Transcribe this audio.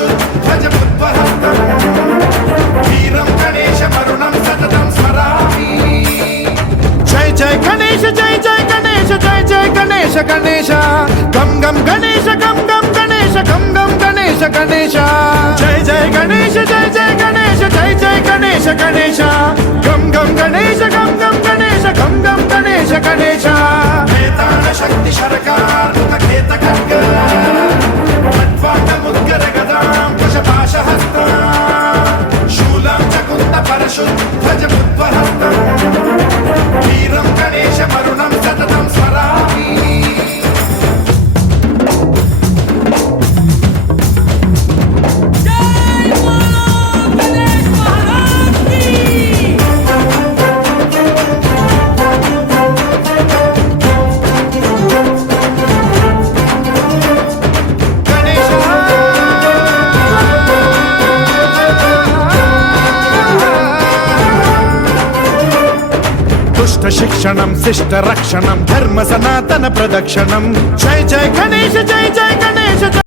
परशुध्वजमुद्वहस्तम् वीरं गणेशमरुणं सततं स्मरामि। जय जय गणेश जय जय गणेश जय जय गणेश गणेश गम गम गणेश गम गम गणेश गम गम गणेश गणेश जय जय गणेश जय जय गणेश जय जय गणेश गणेश गम गम गणेश गम गम गणेश गम गम गणेश गणेश वेताल शक्ति शरकार खेत खड्ग खट्वाट मुद्गर गदां कुशपाशहस्तां शूलां च कुन्द परशुध्वजमुद्वहस्तम् वीरं गणेशमरुणं सततं स्मरामि। शिक्षणं शिष्ट रक्षणं धर्म सनातन प्रदक्षिणं जय जय गणेश जय जय गणेश।